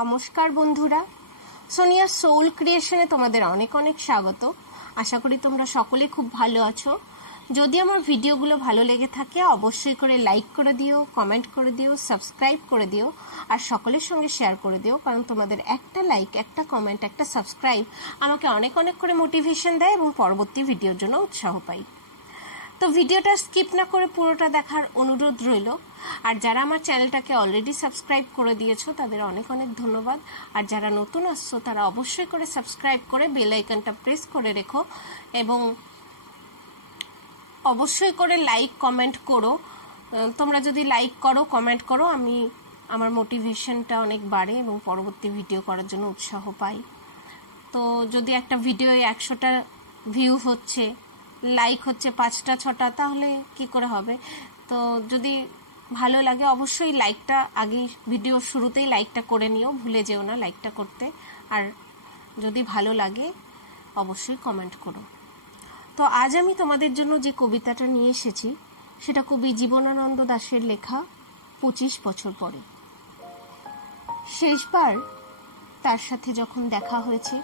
নমস্কার বন্ধুরা, সোনিয়া সোল ক্রিয়েশনে তোমাদের অনেক অনেক স্বাগত। আশা করি তোমরা সকলে খুব ভালো আছো। যদি আমার ভিডিওগুলো ভালো লেগে থাকে অবশ্যই করে লাইক করে দিও, কমেন্ট করে দিও, সাবস্ক্রাইব করে দিও আর সকলের সঙ্গে শেয়ার করে দিও, কারণ তোমাদের একটা লাইক, একটা কমেন্ট, একটা সাবস্ক্রাইব আমাকে অনেক অনেক করে মোটিভেশন দেয় এবং পরবর্তী ভিডিওর জন্য উৎসাহ পাই। তো ভিডিওটা স্কিপ না করে পুরোটা দেখার অনুরোধ রইল। আর যারা আমার চ্যানেলটাকে অলরেডি সাবস্ক্রাইব করে দিয়েছো তাদের অনেক অনেক ধন্যবাদ। আর যারা নতুন আসছো তারা অবশ্যই করে সাবস্ক্রাইব করে বেল আইকনটা প্রেস করে রেখো এবং অবশ্যই করে লাইক কমেন্ট করো। তোমরা যদি লাইক করো, কমেন্ট করো, আমার মোটিভেশনটা অনেক বাড়ে এবং পরবর্তী ভিডিও করার জন্য উৎসাহ পাই। তো যদি একটা ভিডিও 100টা ভিউ হচ্ছে, লাইক হচ্ছে 5টা 6টা, তাহলে কি করে হবে? তো যদি ভালো লাগে অবশ্যই লাইকটা আগে ভিডিও শুরুতেই লাইকটা করে নিও, ভুলে যেও না লাইকটা করতে। আর যদি ভালো লাগে অবশ্যই কমেন্ট করো। তো আজ আমি তোমাদের জন্য যে কবিতাটা নিয়ে এসেছি সেটা কবি জীবনানন্দ দাশের লেখা 25 বছর পরে। শেষবার তার সাথে যখন দেখা হয়েছে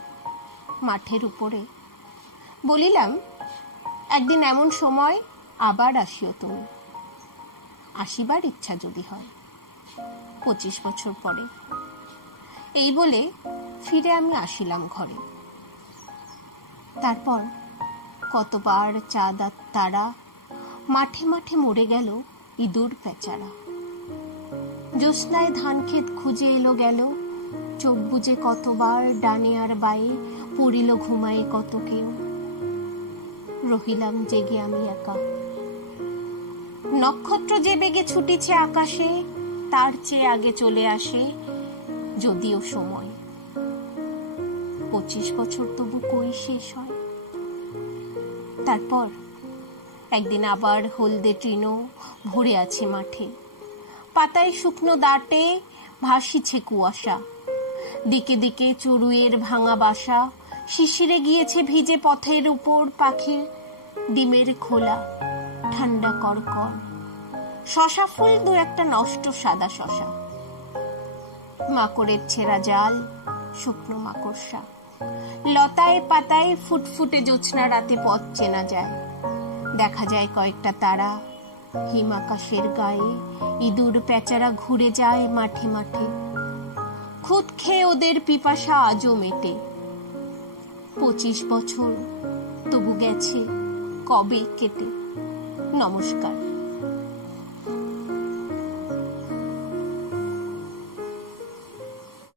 মাঠের উপরে, বলিলাম একদিন এমন সময় আবার আসিও তুমি, আসিবার ইচ্ছা যদি হয় 25 বছর পরে। এই বলে ফিরে আমি আসিলাম ঘরে। তারপর কতবার চাঁদ আর তারা, মাঠে মাঠে মরে গেল ইঁদুর পেঁচারা। জ্যোৎস্নায় ধান ক্ষেত খুঁজে এলো গেল, চোখ বুজে কতবার ডানে আর বায়ে পড়িল ঘুমায়ে কত কেউ। রহিলাম জেগে আমি একা। নক্ষত্র যে বেগে ছুটিছে আকাশে, তার চেয়ে আগে চলে আসে যদিও সময়। 25 বছর তবু কই শেষ হয়। তারপর একদিন আবার হলদে তৃণ ভরে আছে মাঠে, পাতায় শুকনো দাঁটে ভাসিছে কুয়াশা। দিকে দিকে চড়ুইয়ের ভাঙা বাসা, শিশিরে গিয়েছে ভিজে পথের উপর পাখির ডিমের খোলা ঠান্ডা করকর। শশা ফুল দু একটা নষ্ট সাদা শশা, মাকড়ের ছেঁড়া জাল, শুকনো মাকড়সা। লতায় পাতায় ফুটফুটে জ্যোৎস্না রাতে পথ চেনা যায়। দেখা যায় কয়েকটা তারা, হিম আকাশের গায়ে ইঁদুর পেঁচারা ঘুরে যায় মাঠে মাঠে। খুদ খেয়ে ওদের পিপাসা আজও মেটে। 25 বছর তবু গেছে কবে কেটে। নমস্কার।